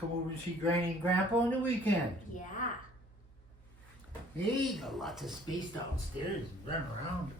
come over and see Granny and Grandpa on the weekend. Yeah. Hey, got lots of space downstairs. Run around.